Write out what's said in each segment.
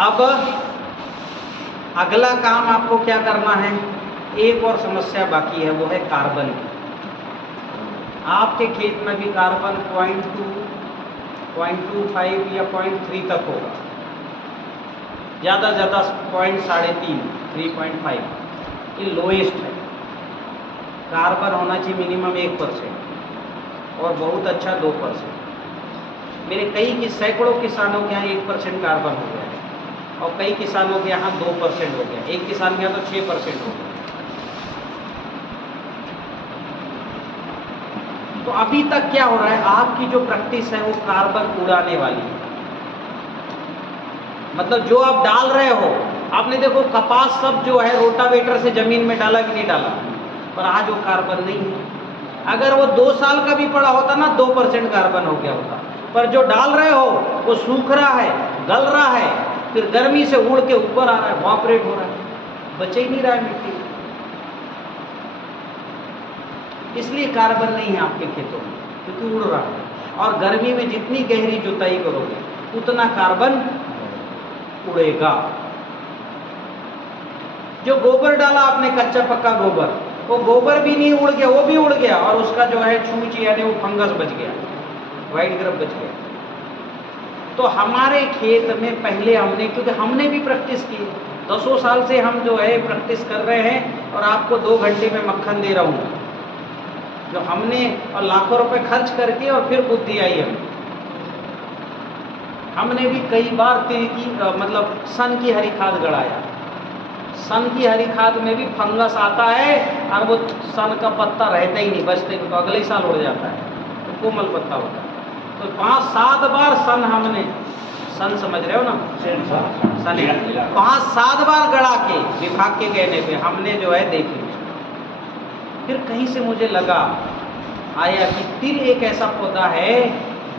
अब अगला काम आपको क्या करना है, एक और समस्या बाकी है, वो है कार्बन की। आपके खेत में भी कार्बन 0.2, 0.25 या 0.3 तक होगा, ज़्यादा से ज़्यादा 0.3, 3.5, ये लोएस्ट है। कार्बन होना चाहिए मिनिमम 1% और बहुत अच्छा 2%। मेरे कई सैकड़ों किसानों के यहाँ 1% कार्बन हो गया है और कई किसानों के यहाँ 2% हो गया, एक किसान के यहाँ तो 6% हो गया। तो अभी तक क्या हो रहा है, आपकी जो प्रैक्टिस है वो कार्बन उड़ाने वाली है। मतलब जो आप डाल रहे हो, आपने देखो कपास सब जो है रोटावेटर से जमीन में डाला कि नहीं डाला, पर आज वो कार्बन नहीं है। अगर वो 2 साल का भी पड़ा होता ना 2% कार्बन हो गया होता, पर जो डाल रहे हो वो सूख रहा है, गल रहा है, फिर गर्मी से उड़ के ऊपर आ रहा है, इवापोरेट हो रहा है, बचे ही नहीं रहा है मिट्टी। इसलिए कार्बन नहीं है आपके खेतों में, क्योंकि उड़ रहा है। और गर्मी में जितनी गहरी जुताई करोगे उतना कार्बन उड़ेगा। जो गोबर डाला आपने, कच्चा पक्का गोबर, वो गोबर भी नहीं उड़ गया, वो भी उड़ गया और उसका जो है छूंच यानी वो फंगस बच गया, व्हाइट ग्रब बच गया। तो हमारे खेत में पहले हमने, क्योंकि हमने भी प्रैक्टिस की, 10 साल से हम जो है प्रैक्टिस कर रहे हैं और आपको 2 घंटे में मक्खन दे रहा हूँ, जो हमने और लाखों रुपए खर्च करके और फिर बुद्धि आई हमें। हमने भी कई बार तिल की मतलब सन की हरी खाद गड़ाया। सन की हरी खाद में भी फंगस आता है और वो सन का पत्ता रहता ही नहीं, बचते तो अगले ही साल उड़ जाता है, तो कोमल पत्ता होता है। तो 5-7 बार सन हमने, सन समझ रहे हो ना, सन 5-7 बार गड़ा के विभाग के कहने पे हमने जो है देख लिया। फिर कहीं से मुझे लगा आया कि तिल एक ऐसा पौधा है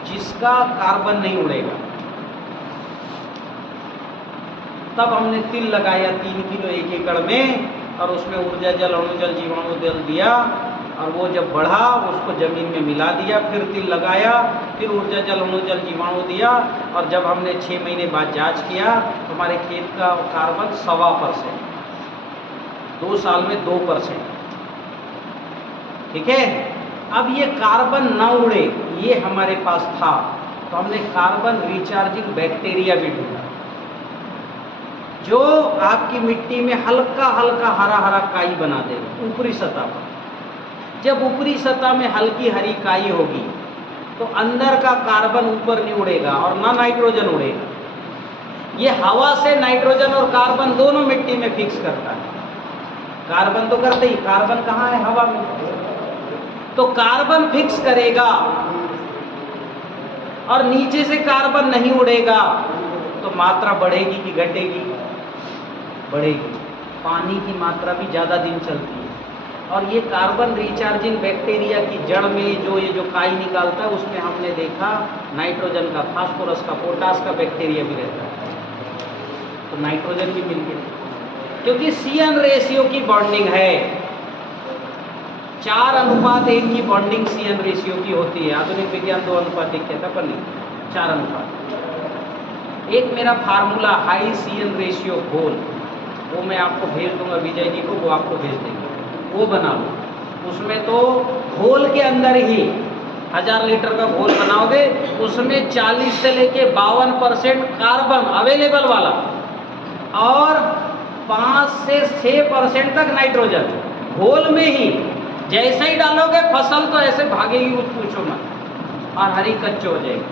जिसका कार्बन नहीं उड़ेगा। तब हमने तिल लगाया 3 किलो 1 एकड़ में और उसमें ऊर्जा जल, अणुजल, जीवाणु जल दिया और वो जब बढ़ा उसको जमीन में मिला दिया, फिर तिल लगाया, फिर ऊर्जा जल, अणुजल, जीवाणु दिया और जब हमने 6 महीने बाद जांच किया तो हमारे खेत का कार्बन 1.25%, 2 साल में 2%। ठीक है। अब ये कार्बन ना उड़े, ये हमारे पास था, तो हमने कार्बन रिचार्जिंग बैक्टीरिया भी ढूंढा जो आपकी मिट्टी में हल्का हल्का हरा हरा काई बना देगा ऊपरी सतह पर। जब ऊपरी सतह में हल्की हरी काई होगी तो अंदर का कार्बन ऊपर नहीं उड़ेगा और ना नाइट्रोजन उड़ेगा। ये हवा से नाइट्रोजन और कार्बन दोनों मिट्टी में फिक्स करता है। कार्बन तो करते ही, कार्बन कहाँ है, हवा में। तो कार्बन फिक्स करेगा और नीचे से कार्बन नहीं उड़ेगा, तो मात्रा बढ़ेगी कि घटेगी? बढ़ेगी। पानी की मात्रा भी ज़्यादा दिन चलती है। और ये कार्बन रिचार्जिंग बैक्टीरिया की जड़ में जो ये जो काई निकालता है उसमें हमने देखा नाइट्रोजन का, फास्फोरस का, पोटास का बैक्टीरिया भी रहता है। तो नाइट्रोजन भी मिल गया, क्योंकि CN रेशियो की बॉन्डिंग है। 4:1 की बॉन्डिंग CN रेशियो की होती है। आधुनिक विज्ञान 2:1 कहता, पर नहीं, 4:1। एक मेरा फार्मूला हाई CN रेशियो घोल, वो मैं आपको भेज दूंगा, विजय जी को, वो आपको भेज देंगे, वो बना लो। उसमें तो घोल के अंदर ही 1000 लीटर का घोल बनाओगे, उसमें 40 से लेके 52% कार्बन अवेलेबल वाला और 5 से 6% तक नाइट्रोजन घोल में ही। जैसे ही डालोगे फसल तो ऐसे भागेगी, कुछ पूछो मत, और हरी कच्चे हो जाएगी।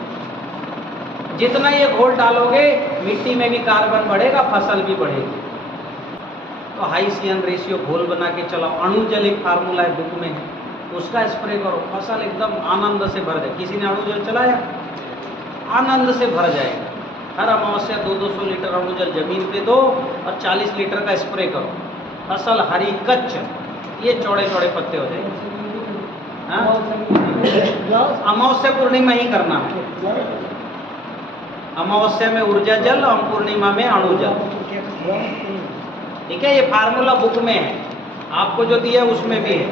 जितना ये घोल डालोगे मिट्टी में भी कार्बन बढ़ेगा, फसल भी बढ़ेगी। तो हाई CN रेशियो घोल बना के चलाओ। अणुजल एक फार्मूला है, बुक में है, उसका स्प्रे करो, फसल एकदम आनंद से भर जाए। किसी ने अणुजल चलाया, आनंद से भर जाएगा। हर अमावस्या 200-200 लीटर अणुजल जमीन पे दो और 40 लीटर का स्प्रे करो, फसल हरी कच्च, ये चौड़े चौड़े पत्ते हो जाएंगे। अमावस्या पूर्णिमा ही करना है। अमावस्या में ऊर्जा जल और पूर्णिमा में अणुजल। ठीक है, ये फार्मूला बुक में है, आपको जो दिया उसमें भी है।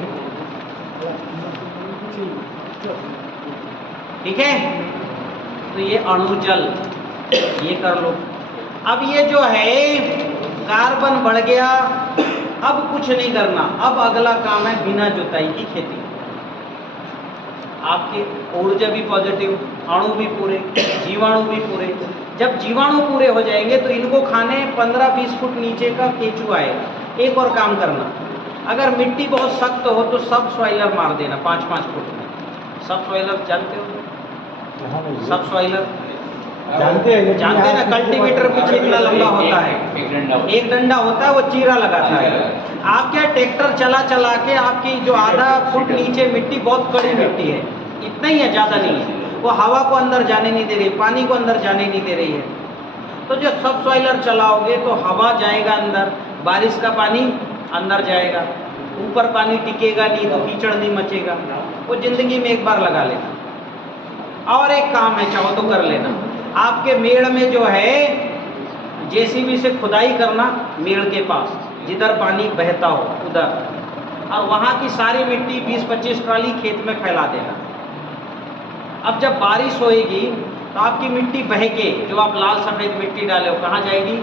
ठीक है, तो ये अणुजल ये कर लो। अब ये जो है कार्बन बढ़ गया, अब कुछ नहीं करना, अब अगला काम है बिना जुताई की खेती। आपके ऊर्जा भी पॉजिटिव, अणु भी पूरे, जीवाणु भी पूरे। जब जीवाणु पूरे हो जाएंगे तो इनको खाने 15-20 फुट नीचे का केंचू आएगा। एक और काम करना, अगर मिट्टी बहुत सख्त हो तो सब सॉइलर मार देना 5-5 फुट में। सब सॉइलर जानते हो? सब सॉइलर जानते हैं ना, कल्टीवेटर पीछे इतना लंबा होता है, एक डंडा होता है, वो चीरा लगाता है। आप क्या ट्रैक्टर चला चला के आपकी जो आधा फुट नीचे मिट्टी, बहुत कड़ी मिट्टी है, इतना ही है, ज़्यादा नहीं है, वो हवा को अंदर जाने नहीं दे रही, पानी को अंदर जाने नहीं दे रही है। तो जब सब सॉइलर चलाओगे तो हवा जाएगा अंदर, बारिश का पानी अंदर जाएगा, ऊपर पानी टिकेगा नहीं तो कीचड़ नहीं मचेगा। वो जिंदगी में एक बार लगा लेना। और एक काम है, चाहो तो कर लेना, आपके मेड़ में जो है जेसीबी से खुदाई करना, मेड़ के पास जिधर पानी बहता हो उधर, और वहाँ की सारी मिट्टी 20-25 ट्राली खेत में फैला देना। अब जब बारिश होएगी तो आपकी मिट्टी बह के, जो आप लाल सफ़ेद मिट्टी डाले हो, कहाँ जाएगी?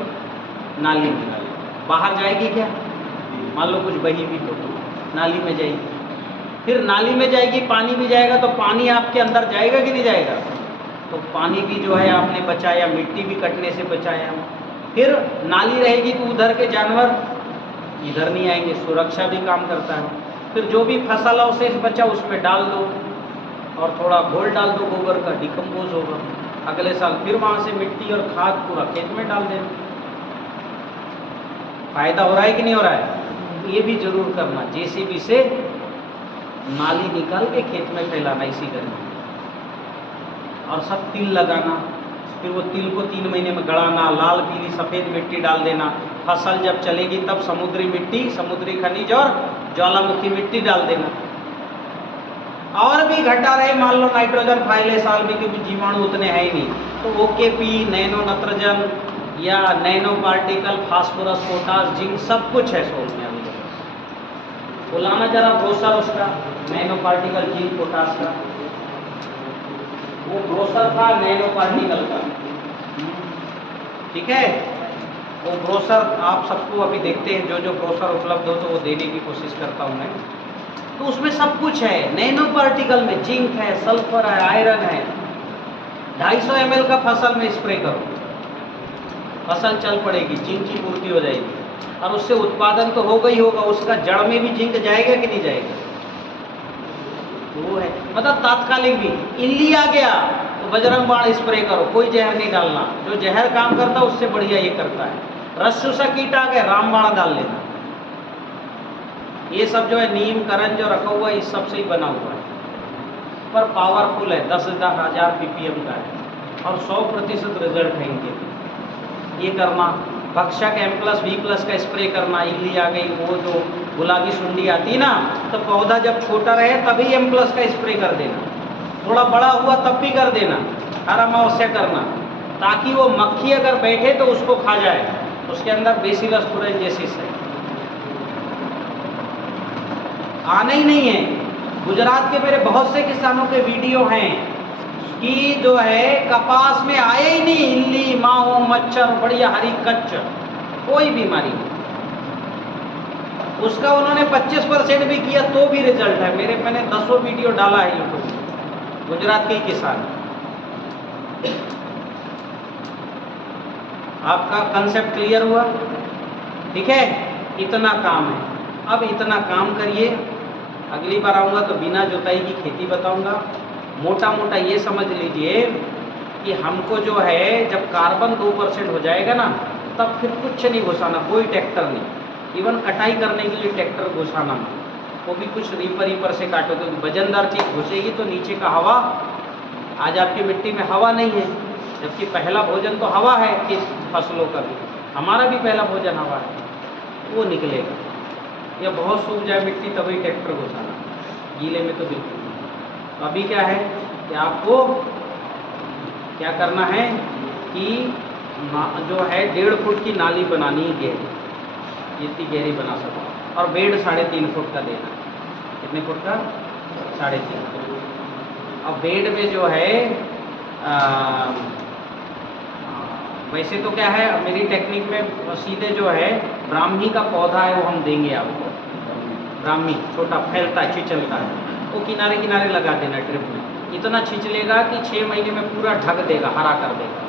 नाली में। बाहर जाएगी क्या? मान लो कुछ बही भी तो नाली में जाएगी, फिर नाली में जाएगी, पानी भी जाएगा, तो पानी आपके अंदर जाएगा कि नहीं जाएगा? तो पानी भी जो है आपने बचाया, मिट्टी भी कटने से बचाया। फिर नाली रहेगी तो उधर के जानवर इधर नहीं आएंगे, सुरक्षा भी काम करता है। फिर जो भी फसल अवशेष बचा उसमें डाल दो, और थोड़ा घोल डाल दो गोबर का, डिकम्पोज होगा। अगले साल फिर वहाँ से मिट्टी और खाद पूरा खेत में डाल देना। फायदा हो रहा है कि नहीं हो रहा है? ये भी जरूर करना, जेसीबी से नाली निकाल के खेत में फैलाना इसी गर्मी। और सब तिल लगाना, फिर वो तिल को 3 महीने में गड़ाना, लाल पीली सफ़ेद मिट्टी डाल देना। फसल जब चलेगी तब समुद्री मिट्टी, समुद्री खनिज और ज्वालामुखी मिट्टी डाल देना। और भी घटा रहे, मान लो नाइट्रोजन फाइले साल में, क्योंकि जीवाणु उतने है ही नहीं, तो ओकेपी, नैनो नत्रजन या nano particle, phosphorus, potash, zinc, सब कुछ है सोल में अभी। बुलाना जरा ब्रोशर उसका, नैनो पार्टिकल, जिंक, पोटास का, वो ब्रोशर था नैनो पार्टिकल का, ठीक है। वो ब्रोशर आप सबको अभी देखते हैं, जो जो ब्रोशर उपलब्ध हो तो वो देने की कोशिश करता हूँ मैं। तो उसमें सब कुछ है, नैनो पार्टिकल में जिंक है, सल्फर है, आयरन है। 250 ml का फसल में स्प्रे करो, फसल चल पड़ेगी, जिंक की पूर्ति हो जाएगी, और उससे उत्पादन तो होगा ही होगा, उसका जड़ में भी जिंक जाएगा कि नहीं जाएगा? वो है, मतलब तात्कालिक भी। इल्ली आ गया तो बजरंग बाण स्प्रे करो, कोई जहर नहीं डालना, जो जहर काम करता है उससे बढ़िया ये करता है। रसचूसा कीट आ गया, रामबाण डाल लेना। ये सब जो है नीम करण जो रखा हुआ है, इस सब से ही बना हुआ है, पर पावरफुल है, 10,000 ppm का है, और 100% रिजल्ट है इनके। ये करना, भक्षक M+V+ का स्प्रे करना। इल्ली आ गई, वो जो गुलाबी सुंडी आती है ना, तो पौधा जब छोटा रहे तभी M+ का स्प्रे कर देना, थोड़ा बड़ा हुआ तब भी कर देना, हर अमावस्या करना, ताकि वो मक्खी अगर बैठे तो उसको खा जाए, उसके अंदर बेसिलस तुरंजेसिस है। आना ही नहीं है। गुजरात के मेरे बहुत से किसानों के वीडियो हैं कि जो है कपास में आए ही नहीं इल्ली, माहू, मच्छर, बढ़िया हरी कच्च, कोई बीमारी नहीं। उसका उन्होंने 25% भी किया तो भी रिजल्ट है। मैंने 10 वीडियो डाला है यूट्यूब में, गुजरात के ही किसान। आपका कंसेप्ट क्लियर हुआ? ठीक है, इतना काम है। अब इतना काम करिए, अगली बार आऊँगा तो बिना जुताई की खेती बताऊँगा। मोटा मोटा ये समझ लीजिए कि हमको जो है जब कार्बन 2% हो जाएगा ना, तब फिर कुछ नहीं घुसाना, कोई ट्रैक्टर नहीं, इवन कटाई करने के लिए ट्रैक्टर घुसाना नहीं, वो भी कुछ रीपर से काटो, क्योंकि वजनदार चीज़ घुसेगी तो नीचे का हवा, आज आपकी मिट्टी में हवा नहीं है, जबकि पहला भोजन तो हवा है कि फसलों का भी, हमारा भी पहला भोजन हवा है, वो निकलेगा। या बहुत सूख जाए मिट्टी तभी ट्रैक्टर घुसाना, गीले में तो बिल्कुल नहीं। तो अभी क्या है कि आपको क्या करना है कि जो है 1.5 फुट की नाली बनानी है गहरी, जितनी गहरी बना सको, और बेड 3.5 फुट का देना। कितने फुट का? 3.5 फुट। अब बेड में जो है वैसे तो क्या है मेरी टेक्निक में सीधे जो है ब्राह्मी का पौधा है वो हम देंगे आपको। ब्राह्मी छोटा फैलता है, छिचलता है, वो किनारे किनारे लगा देना ड्रिप में। इतना छिचलेगा कि 6 महीने में पूरा ढक देगा, हरा कर देगा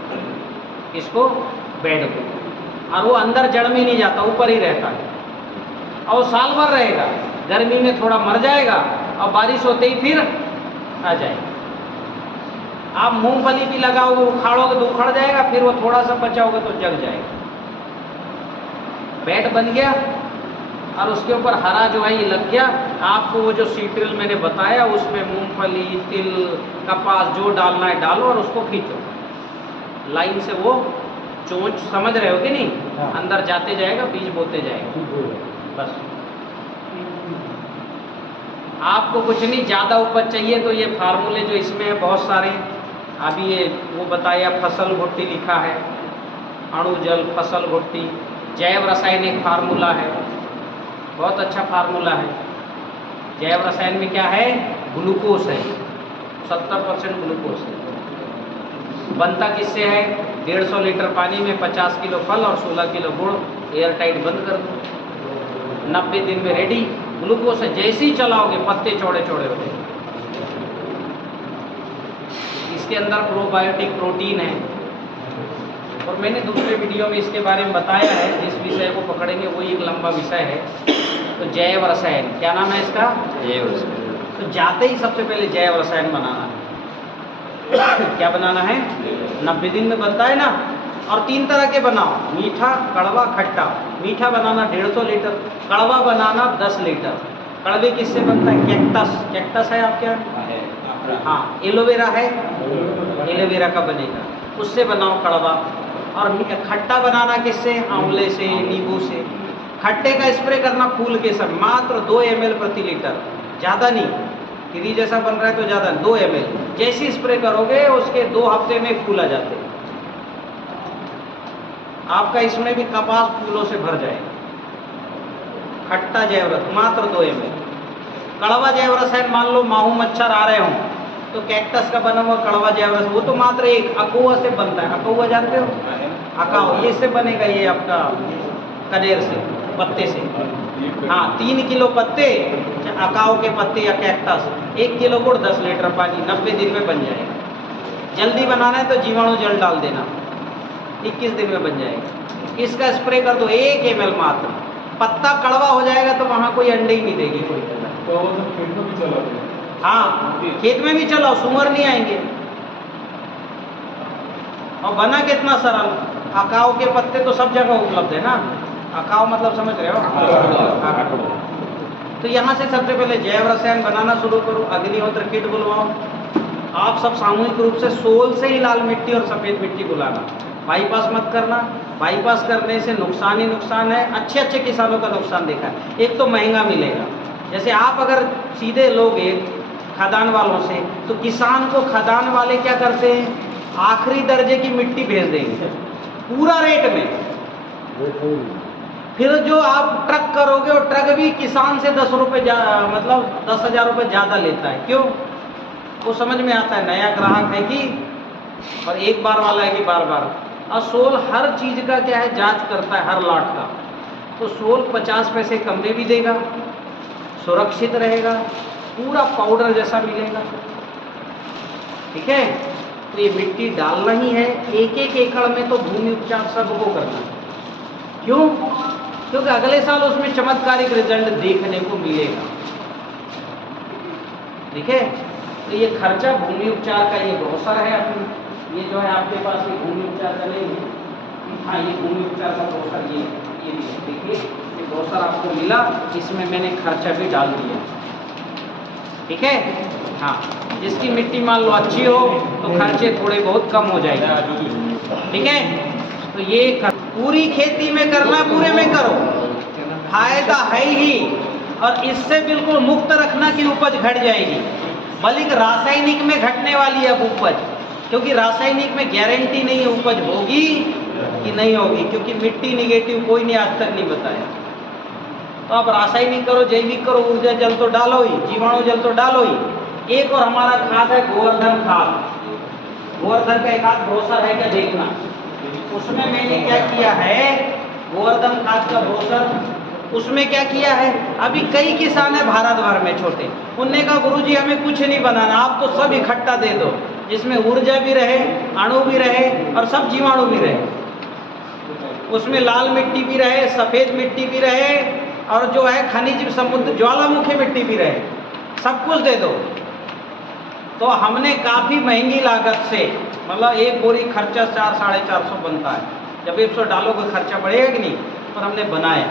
इसको, बेड को। और वो अंदर जड़ में नहीं जाता, ऊपर ही रहता है और साल भर रहेगा। गर्मी में थोड़ा मर जाएगा और बारिश होते ही फिर आ जाएगा। आप मूंगफली भी लगाओगे, उखाड़ोगे तो उखड़ जाएगा, फिर वो थोड़ा सा बचाओगे तो जग जाएगा। बेड बन गया और उसके ऊपर हरा जो है ये लग गया। आपको वो जो सीड्रिल मैंने बताया उसमें मूंगफली, तिल, कपास जो डालना है डालो और उसको खींचो लाइन से। वो चोंच समझ रहे हो कि नहीं? हाँ। अंदर जाते जाएगा, बीज बोते जाएगा। बस आपको कुछ नहीं, ज़्यादा उपज चाहिए तो ये फार्मूले जो इसमें है बहुत सारे। अभी ये वो बताया, फसल भुट्टी लिखा है, अणु जल फसल भुट्टी, जैव रासायनिक फार्मूला है, बहुत अच्छा फार्मूला है। जैव रसायन में क्या है? ग्लूकोज है, 70% ग्लूकोज है। बनता किससे है? 150 लीटर पानी में 50 किलो फल और 16 किलो गुड़, एयर टाइट बंद कर दो, 90 दिन में रेडी। ग्लूकोज है, जैसे ही चलाओगे पत्ते चौड़े चौड़े हो जाएंगे। इसके अंदर प्रोबायोटिक प्रोटीन है। और मैंने दूसरे वीडियो में इसके बारे में बताया है, जिस विषय को पकड़ेंगे वही एक लंबा विषय है। तो जैव रसायन, क्या नाम है इसका? जैव रसायन। तो जाते ही सबसे पहले जैव रसायन बनाना है। क्या बनाना है? 90 दिन में बनता है ना। और 3 तरह के बनाओ, मीठा, कड़वा, खट्टा। मीठा बनाना 150 लीटर, कड़वा बनाना 10 लीटर। कड़वे किससे बनता है? कैक्टस, कैक्टस है आपके यहाँ? हाँ, एलोवेरा है, एलोवेरा का बनेगा, उससे बनाओ कड़वा। और खट्टा बनाना किससे? आंवले से, नींबू से। खट्टे का स्प्रे करना फूल के समय, मात्र 2 ml प्रति लीटर, ज़्यादा नहीं। गिरी जैसा बन रहा है तो ज़्यादा, 2 ml। जैसे स्प्रे करोगे उसके 2 हफ्ते में फूल आ जाते हैं। आपका इसमें भी कपास फूलों से भर जाएगा। खट्टा जैव रस मात्र 2 ml। कड़वा जैव रसायन मान लो माहू मच्छर आ रहे हों तो कैक्टस का बना हुआ कड़वा जैव रस, वो तो मात्र 1 अकौआ से बनता है। अकौआ जानते हो? अकाओ, ये से बनेगा, ये आपका कनेर से, पत्ते से। हाँ, 3 किलो पत्ते, अकाओ के पत्ते या कैक्टस, 1 किलो गुड़, 10 लीटर पानी, 90 दिन में बन जाएगा। जल्दी बनाना है तो जीवाणु जल डाल देना, 21 दिन में बन जाएगा। इसका स्प्रे कर दो 1 ml मात्र। पत्ता कड़वा हो जाएगा तो वहाँ कोई अंडे ही नहीं देगी कोई। तो खेत में भी चला दे। हाँ, खेत में भी चलाओ, सुअर नहीं आएंगे। और बना कितना सरल, अकाओ के पत्ते तो सब जगह उपलब्ध है ना। अकाओ मतलब समझ रहे हो? तो यहाँ से सबसे पहले जैव रसायन बनाना शुरू करो, अग्निहोत्र किट बुलवाओ। आप सब सामूहिक रूप से सोल से ही लाल मिट्टी और सफ़ेद मिट्टी बुलाना, बाईपास मत करना। बाईपास करने से नुकसान ही नुकसान है। अच्छे अच्छे किसानों का नुकसान देखा है। एक तो महंगा मिलेगा, जैसे आप अगर सीधे लोगे खदान वालों से तो किसान को खदान वाले क्या करते हैं? आखिरी दर्जे की मिट्टी भेज देंगे पूरा रेट में। फिर जो आप ट्रक करोगे वो ट्रक भी किसान से 10 रुपये मतलब 10,000 रुपये ज़्यादा लेता है। क्यों? वो समझ में आता है नया ग्राहक है कि, और एक बार वाला है कि बार बार। और सोल हर चीज़ का क्या है, जांच करता है हर लाट का। तो सोल 50 पैसे कम में भी देगा, सुरक्षित रहेगा, पूरा पाउडर जैसा मिलेगा। ठीक है? तो ये मिट्टी डालना ही है। 1-1 एकड़ में तो भूमि उपचार सबको करना है। क्यों? क्योंकि अगले साल उसमें चमत्कारिक रिजल्ट देखने को मिलेगा। ठीक है? तो ये खर्चा भूमि उपचार का ये ग्रोसर है अपनी। ये जो है आपके पास ये भूमि उपचार का नहीं है। हाँ, ये भूमि उपचार का ग्रोसर ये भी है। देखिए ये ग्रोसर आपको मिला, इसमें मैंने खर्चा भी डाल दिया। ठीक है? हाँ, जिसकी मिट्टी मान लो अच्छी हो तो खर्चे थोड़े बहुत कम हो जाएंगे। ठीक है? तो ये पूरी खेती में करना, पूरे में करो, फायदा है ही। और इससे बिल्कुल मुक्त रखना कि उपज घट जाएगी, बल्कि रासायनिक में घटने वाली है अब उपज। क्योंकि रासायनिक में गारंटी नहीं है उपज होगी कि नहीं होगी, क्योंकि मिट्टी निगेटिव कोई ने आज तक नहीं बताया। तो आप रासायनिक करो, जैविक करो, ऊर्जा जल तो डालो ही, जीवाणु जल तो डालो ही। एक और हमारा खाद है गोवर्धन खाद। गोवर्धन का एक आध ग्रोसर है क्या देखना, उसमें मैंने क्या किया है, गोवर्धन खाद का ब्रोशर, उसमें क्या किया है, अभी कई किसान है भारत भर में छोटे, उनने कहा गुरुजी हमें कुछ नहीं बनाना, आप तो सब इकट्ठा दे दो, जिसमें ऊर्जा भी रहे, अणु भी रहे और सब जीवाणु भी रहे, उसमें लाल मिट्टी भी रहे, सफ़ेद मिट्टी भी रहे और जो है खनिज समुद्र ज्वालामुखी मिट्टी भी रहे, सब कुछ दे दो। तो हमने काफ़ी महंगी लागत से, मतलब एक बोरी खर्चा 400-450 बनता है, जब 100 डालोगे खर्चा बढ़ेगा कि नहीं, पर हमने बनाया,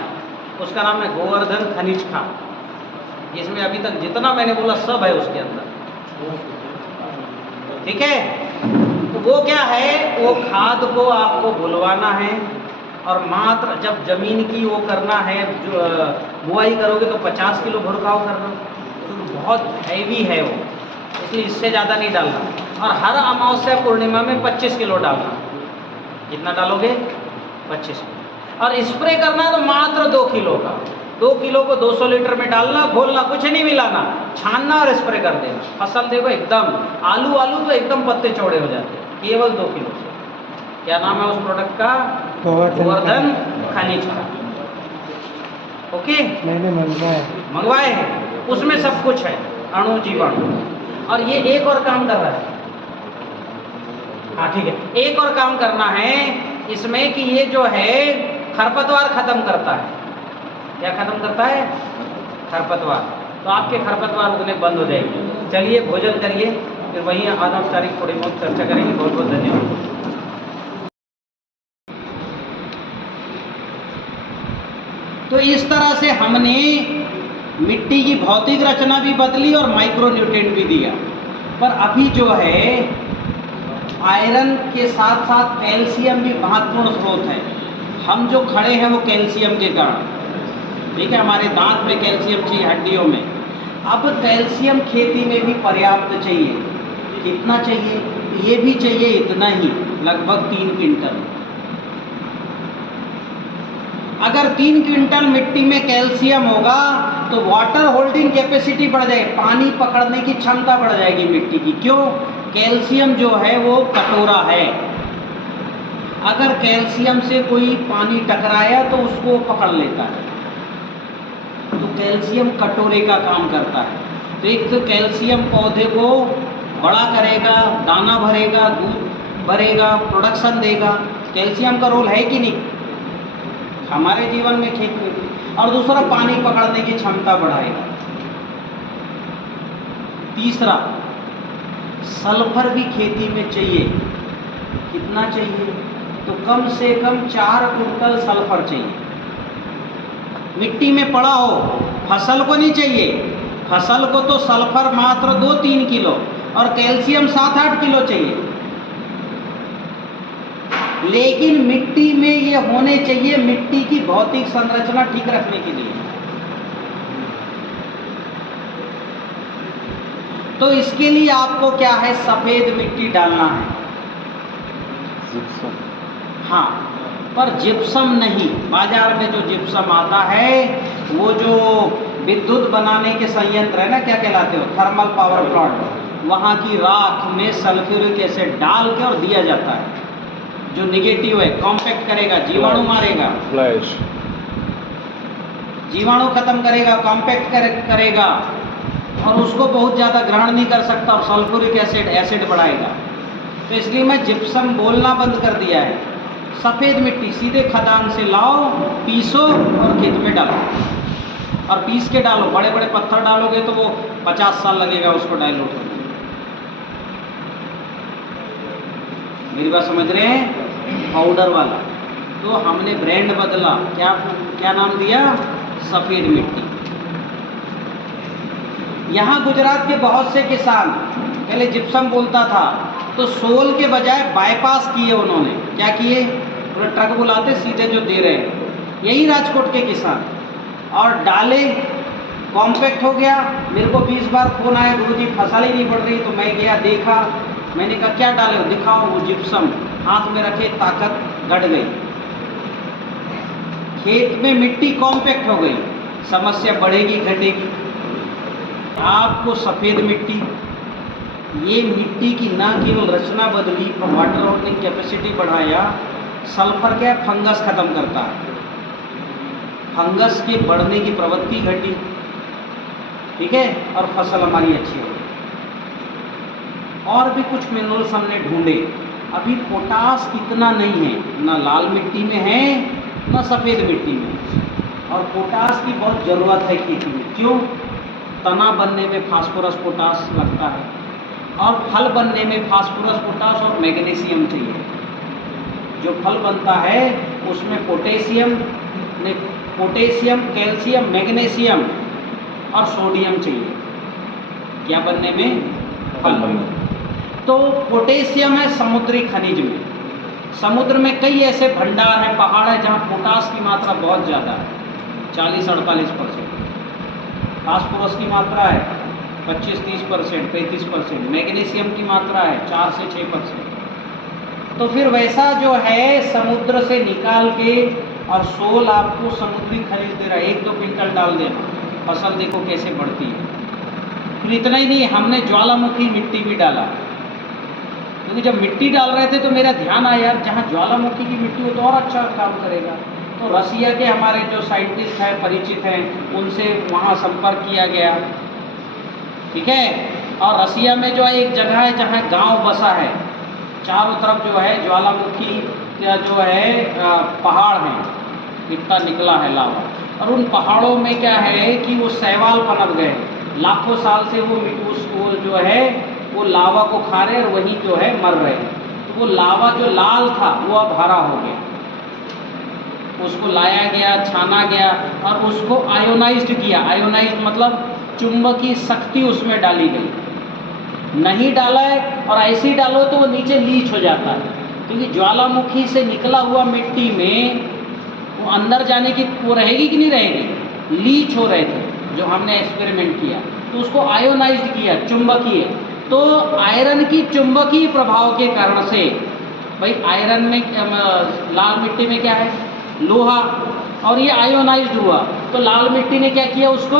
उसका नाम है गोवर्धन खनिज खाद। इसमें अभी तक जितना मैंने बोला सब है उसके अंदर, ठीक है। तो वो क्या है, वो खाद को आपको घुलवाना है और मात्र जब जमीन की वो करना है, जो बुआई करोगे तो 50 किलो भुरखाव करना, तो बहुत हैवी है वो, इसलिए इससे ज़्यादा नहीं डालना। और हर अमावस्या पूर्णिमा में 25 किलो डालना, कितना डालोगे, 25 किलो। और स्प्रे करना है तो मात्र 2 किलो का, 2 किलो को 200 लीटर में डालना, घोलना, कुछ नहीं मिलाना, छानना और स्प्रे कर देना। फसल देखो एकदम, आलू तो एकदम पत्ते चौड़े हो जाते हैं, केवल 2 किलो से। क्या नाम है उस प्रोडक्ट का, गोवर्धन खनिज खाद। ओके, मैंने मंगवाए हैं, उसमें सब कुछ है, अणु जीवाणु। और ये एक और काम कर रहा है, हाँ ठीक है, एक और काम करना है इसमें कि ये जो है खरपतवार खत्म करता है। क्या खत्म करता है, खरपतवार। तो आपके खरपतवार उगने बंद हो जाएंगे। चलिए भोजन करिए, फिर वहीं अनौपचारिक थोड़ी बहुत चर्चा करेंगे। बहुत बहुत धन्यवाद। तो इस तरह से हमने मिट्टी की भौतिक रचना भी बदली और माइक्रो न्यूट्रिएंट भी दिया। पर अभी जो है आयरन के साथ साथ कैल्शियम भी महत्वपूर्ण स्रोत है। हम जो खड़े हैं वो कैल्शियम के कारण, ठीक है, हमारे दांत में कैल्शियम चाहिए, हड्डियों में। अब कैल्शियम खेती में भी पर्याप्त चाहिए। कितना चाहिए, ये भी चाहिए इतना ही, लगभग 3 क्विंटल। अगर 3 क्विंटल मिट्टी में कैल्शियम होगा तो वाटर होल्डिंग कैपेसिटी बढ़ जाएगी, पानी पकड़ने की क्षमता बढ़ जाएगी मिट्टी की। क्यों, कैल्शियम जो है वो कटोरा है। अगर कैल्शियम से कोई पानी टकराया तो उसको पकड़ लेता है, तो कैल्शियम कटोरे का काम करता है। तो एक तो कैल्शियम पौधे को बड़ा करेगा, दाना भरेगा, दूध भरेगा, प्रोडक्शन देगा। कैल्शियम का रोल है कि नहीं हमारे जीवन में, खेत में भी। और दूसरा, पानी पकड़ने की क्षमता बढ़ाएगा। तीसरा, सल्फर भी खेती में चाहिए। कितना चाहिए, तो कम से कम 4 कुंटल सल्फर चाहिए। मिट्टी में पड़ा हो, फसल को नहीं चाहिए। फसल को तो सल्फर मात्र 2-3 किलो और कैल्शियम 7-8 किलो चाहिए। लेकिन मिट्टी में ये होने चाहिए, मिट्टी की भौतिक संरचना ठीक रखने के लिए। तो इसके लिए आपको क्या है, सफ़ेद मिट्टी डालना है। हाँ, पर जिप्सम नहीं। बाजार में जो जिप्सम आता है वो जो विद्युत बनाने के संयंत्र है ना, क्या कहलाते हो, थर्मल पावर प्लांट, वहाँ की राख में सल्फ्यूरिक एसिड डाल के और दिया जाता है। जो निगेटिव है कॉम्पैक्ट करेगा, जीवाणु मारेगा, फ्लैश जीवाणु खत्म करेगा, कॉम्पैक्ट करेगा और उसको बहुत ज़्यादा ग्रहण नहीं कर सकता और सल्फ्यूरिक एसिड बढ़ाएगा। तो इसलिए मैं जिप्सम बोलना बंद कर दिया है। सफ़ेद मिट्टी सीधे खदान से लाओ, पीसो और खेत में डालो, और पीस के डालो। बड़े बड़े पत्थर डालोगे तो वो 50 साल लगेगा उसको डाइल्यूट होने में। मेरी बात समझ रहे हैं, पाउडर वाला। तो हमने ब्रांड बदला, क्या नाम दिया, सफ़ेद मिट्टी। यहाँ गुजरात के बहुत से किसान पहले जिप्सम बोलता था तो सोल के बजाय बाईपास किए उन्होंने। क्या किए, पूरा ट्रक बुलाते सीधे जो दे रहे हैं, यही राजकोट के किसान, और डाले, कॉम्पैक्ट हो गया। मेरे को 20 बार फोन आया, गुरुजी फसल ही नहीं बढ़ रही। तो मैं गया, देखा, मैंने कहा क्या डाले हो, दिखाओ। वो जिप्सम हाथ में रखे, ताकत घट गई, खेत में मिट्टी कॉम्पैक्ट हो गई। समस्या बढ़ेगी घटेगी। आपको सफ़ेद मिट्टी, ये मिट्टी की न केवल रचना बदली, वाटर होल्डिंग कैपेसिटी बढ़ाया, सल्फर क्या है, फंगस खत्म करता है, फंगस के बढ़ने की प्रवृत्ति घटी, ठीक है, और फसल हमारी अच्छी हो। और भी कुछ मिनरल्स हमने ढूंढे, अभी पोटास इतना नहीं है, ना लाल मिट्टी में है ना सफ़ेद मिट्टी में, और पोटास की बहुत ज़रूरत है खेती में। क्यों? तना बनने में फास्फोरस पोटास लगता है, और फल बनने में फास्फोरस पोटास और मैग्नीशियम चाहिए। जो फल बनता है उसमें पोटेशियम, कैल्शियम, मैग्नीशियम और सोडियम चाहिए। क्या बनने में? फल। तो पोटेशियम है समुद्री खनिज में, समुद्र में कई ऐसे भंडार हैं, पहाड़ है जहाँ पोटास की मात्रा बहुत ज़्यादा है, 40-48%। फास्फोरस की मात्रा है 25-30%, 35%। मैग्नीशियम की मात्रा है 4 से 6%। तो फिर वैसा जो है समुद्र से निकाल के, और सोल आपको समुद्री खनिज दे रहा है, 1-2 क्विंटल डाल देना, फसल देखो कैसे बढ़ती है। फिर इतना ही नहीं, हमने ज्वालामुखी मिट्टी भी डाला, क्योंकि जब मिट्टी डाल रहे थे तो मेरा ध्यान आया यार जहाँ ज्वालामुखी की मिट्टी हो तो और अच्छा काम करेगा। तो रसिया के हमारे जो साइंटिस्ट हैं, परिचित हैं, उनसे वहाँ संपर्क किया गया, ठीक है। और रसिया में जो है एक जगह है जहाँ गांव बसा है, चारों तरफ जो है ज्वालामुखी का जो है पहाड़ हैं, इतना निकला है लावा, और उन पहाड़ों में क्या है कि वो शैवाल पनप गए, लाखों साल से वो उसको जो है वो लावा को खा रहे और वहीं जो है मर रहे हैं। तो वो लावा जो लाल था वो अब हरा हो गया, उसको लाया गया, छाना गया और उसको आयोनाइज्ड किया। आयोनाइज्ड मतलब चुंबकीय शक्ति उसमें डाली गई। नहीं डाला है और ऐसे ही डालो तो वो नीचे लीच हो जाता है, क्योंकि ज्वालामुखी से निकला हुआ मिट्टी में वो अंदर जाने की वो रहेगी कि नहीं रहेगी, लीच हो रहे थे जो हमने एक्सपेरिमेंट किया। तो उसको आयोनाइज्ड किया, चुंबकीय। तो आयरन की चुंबकीय प्रभाव के कारण से, भाई आयरन में लाल मिट्टी में क्या है, लोहा, और ये आयोनाइज्ड हुआ तो लाल मिट्टी ने क्या किया, उसको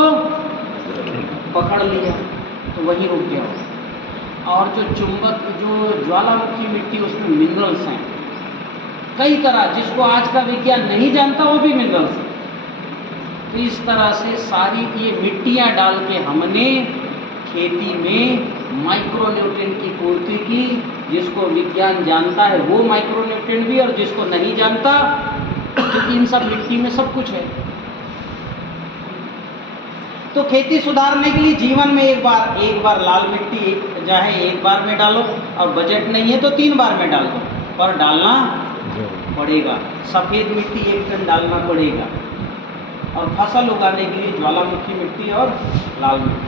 पकड़ लिया, तो वहीं रुक गया। और जो ज्वालामुखी मिट्टी उसमें मिनरल्स हैं कई तरह, जिसको आज का विज्ञान नहीं जानता वो भी मिनरल्स हैं। तो इस तरह से सारी ये मिट्टियाँ डाल के हमने खेती में माइक्रोन्यूट्रिएंट की पूर्ति की। जिसको विज्ञान जानता है वो माइक्रोन्यूट्रिएंट भी, और जिसको नहीं जानता, क्योंकि इन सब मिट्टी में सब कुछ है। तो खेती सुधारने के लिए जीवन में एक बार लाल मिट्टी चाहे एक बार में डालो, और बजट नहीं है तो 3 बार में डाल दो, पर डालना पड़ेगा। सफ़ेद मिट्टी 1 टन डालना पड़ेगा, और फसल उगाने के लिए ज्वालामुखी मिट्टी और लाल मिट्टी।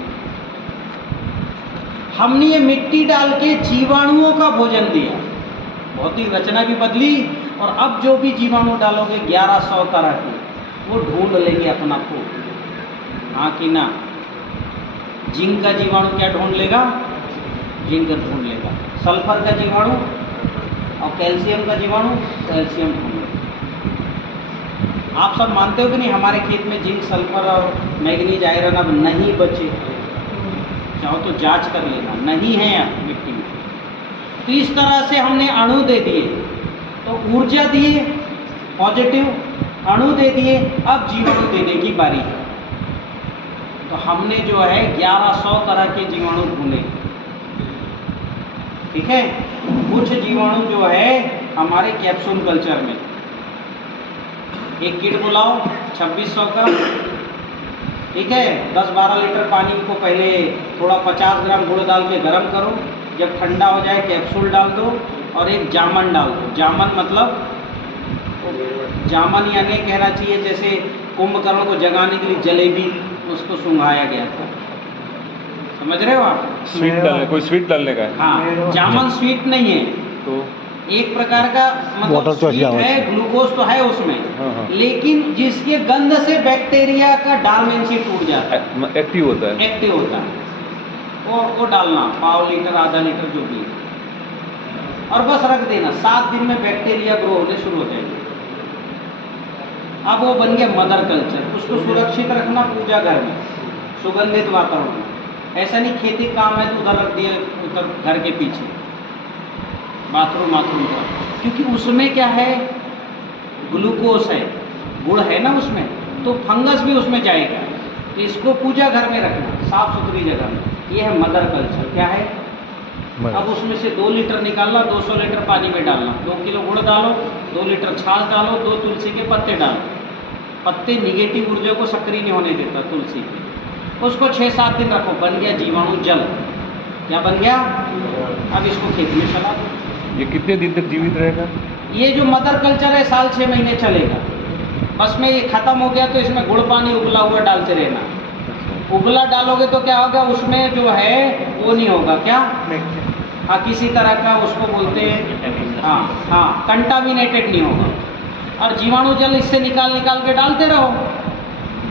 हमने ये मिट्टी डाल के जीवाणुओं का भोजन दिया, बहुत ही रचना भी बदली, और अब जो भी जीवाणु डालोगे 1100 तरह के, वो ढूंढ लेंगे अपना फूड, हाँ कि ना। जिंक का जीवाणु क्या ढूंढ लेगा, जिंक ढूंढ लेगा। सल्फर का जीवाणु और कैल्शियम का जीवाणु कैल्शियम ढूंढ लेगा। आप सब मानते हो कि नहीं, हमारे खेत में जिंक, सल्फर और मैग्नीज, आयरन अब नहीं बचे, चाहो तो जांच कर लेना, नहीं है अब मिट्टी में। तो इस तरह से हमने अणु दे दिए, तो ऊर्जा दिए, पॉजिटिव अणु दे दिए, अब जीवाणु देने की बारी है। तो हमने जो है 1100 तरह के जीवाणु ढूंढे, ठीक है। कुछ जीवाणु जो है हमारे कैप्सूल कल्चर में, एक किट बुलाओ 2600 का, ठीक है। 10-12 लीटर पानी को पहले थोड़ा 50 ग्राम गुड़ डाल के गर्म करो, जब ठंडा हो जाए कैप्सूल डाल दो, और एक जामन डाल दो। जामन मतलब, जामन यानी कहना चाहिए जैसे कुंभकर्ण को जगाने के लिए जलेबी उसको सुंघाया गया था, समझ रहे हो आप। स्वीट डालने, कोई स्वीट डालने का है। हाँ, जामन स्वीट नहीं है, तो एक प्रकार का मतलब स्वीट है, ग्लूकोज तो है उसमें, हाँ। लेकिन जिसके गंध से बैक्टीरिया का डार्मेंसी टूट जाता है, एक्टिव होता है, एक्टिव होता है, वो डालना, 1/2 लीटर, आधा लीटर जो भी, और बस रख देना। 7 दिन में बैक्टीरिया ग्रो होने शुरू हो जाएंगे। अब वो बन गया मदर कल्चर। उसको सुरक्षित रखना पूजा घर में, सुगंधित वातावरण। ऐसा नहीं खेती काम है तो उधर रख दिया, उधर घर के पीछे बाथरूम का, क्योंकि उसमें क्या है, ग्लूकोज है, गुड़ है ना उसमें, तो फंगस भी उसमें जाएगा। तो इसको पूजा घर में रखना, साफ सुथरी जगह में। ये है मदर कल्चर। क्या है? अब उसमें से 2 लीटर निकालना, 200 लीटर पानी में डालना, 2 किलो गुड़ डालो, 2 लीटर छाछ डालो, 2 तुलसी के पत्ते डालो। पत्ते निगेटिव ऊर्जा को सक्रिय नहीं होने देता तुलसी के। उसको 6-7 दिन रखो, बन गया जीवाणु जल। क्या बन गया? अब इसको खेत में चला दो। ये कितने दिन तक जीवित रहेगा? ये जो मदर कल्चर है साल 6 महीने चलेगा। बस में ये खत्म हो गया तो इसमें गुड़ पानी उबला हुआ डालते रहना। उबला डालोगे तो क्या होगा, उसमें जो है वो नहीं होगा। क्या? हाँ, किसी तरह का उसको बोलते हैं, हाँ, कंटामिनेटेड नहीं होगा। और जीवाणु जल इससे निकाल के डालते रहो,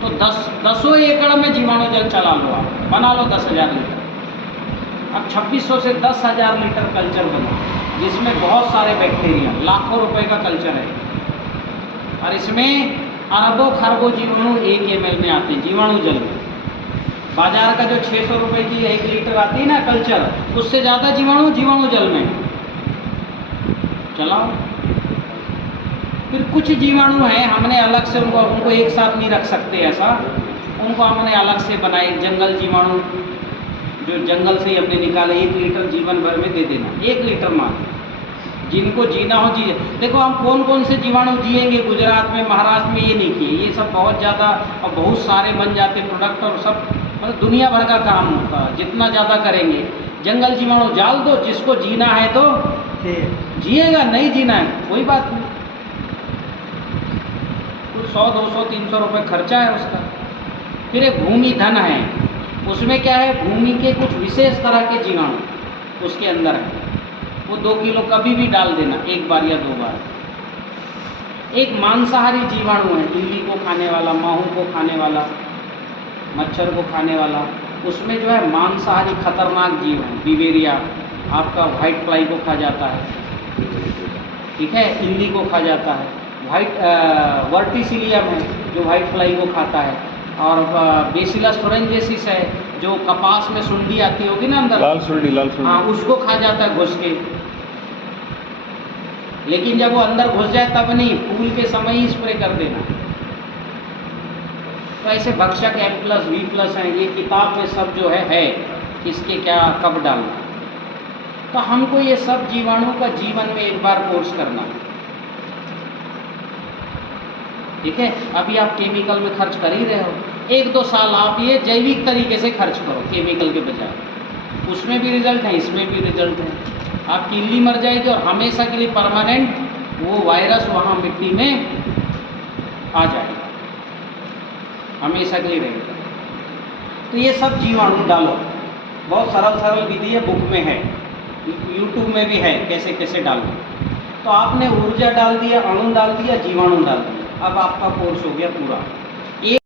तो 10 एकड़ में जीवाणु जल चला लो, आप बना लो 10,000 लीटर। अब 2600 से 10,000 लीटर कल्चर बना, जिसमें बहुत सारे बैक्टीरिया, लाखों रुपए का कल्चर है। और इसमें अरबों खरबों जीवाणु 1 ml में आते हैं जीवाणु जल में। बाजार का जो 600 रुपए की 1 लीटर आती है ना कल्चर, उससे ज़्यादा जीवाणु जल में। चलाओ। फिर कुछ जीवाणु हैं, हमने अलग से उनको एक साथ नहीं रख सकते ऐसा, उनको हमने अलग से बनाए। जंगल जीवाणु जो जंगल से ही हमने निकाले, 1 लीटर जीवन भर में दे देना, 1 लीटर मान। जिनको जीना हो जिए। देखो हम कौन कौन से जीवाणु जिएंगे गुजरात में, महाराष्ट्र में, ये नहीं किए। ये सब बहुत ज़्यादा और बहुत सारे बन जाते प्रोडक्ट, और सब मतलब दुनिया भर का काम होता। जितना ज़्यादा करेंगे, जंगल जीवाणु जाल दो, जिसको जीना है तो जिएगा, नहीं जीना है कोई बात नहीं। कुछ 100, 200, 300 रुपये खर्चा है उसका। फिर एक भूमि धन है, उसमें क्या है, भूमि के कुछ विशेष तरह के जीवाणु उसके अंदर है। वो 2 किलो कभी भी डाल देना, 1 बार या 2 बार। एक मांसाहारी जीवाणु है, इल्ली को खाने वाला, माहू को खाने वाला, मच्छर को खाने वाला। उसमें जो है मांसाहारी खतरनाक जीव है, बिवेरिया, आपका व्हाइट फ्लाई को खा जाता है, ठीक है, इल्ली को खा जाता है। वर्टिसिलियम है जो व्हाइट फ्लाई को खाता है, और बेसिलस थोरेंजेसिस है जो कपास में सुंडी आती होगी ना अंदर, लाल सुंडी। हाँ, उसको खा जाता है घुस के। लेकिन जब वो अंदर घुस जाए तब नहीं, फूल के समय ही स्प्रे कर देना। तो ऐसे भक्षक M+, V+ हैं, ये किताब में सब जो है किसके क्या कब डालना। तो हमको ये सब जीवाणु का जीवन में एक बार कोर्स करना है, ठीक है। अभी आप केमिकल में खर्च कर ही रहे हो, 1-2 साल आप ये जैविक तरीके से खर्च करो केमिकल के बजाय, उसमें भी रिजल्ट है, इसमें भी रिजल्ट है। आपकी इल्ली मर जाएगी और हमेशा के लिए परमानेंट वो वायरस वहाँ मिट्टी में आ जाएगा, हमेशा के लिए रहेगा। तो ये सब जीवाणु डालो, बहुत सरल विधि है, बुक में है, यूट्यूब में भी है कैसे कैसे डालो। तो आपने ऊर्जा डाल दिया, अणु डाल दिया, जीवाणु डाल दिया, अब आपका कोर्स हो गया पूरा।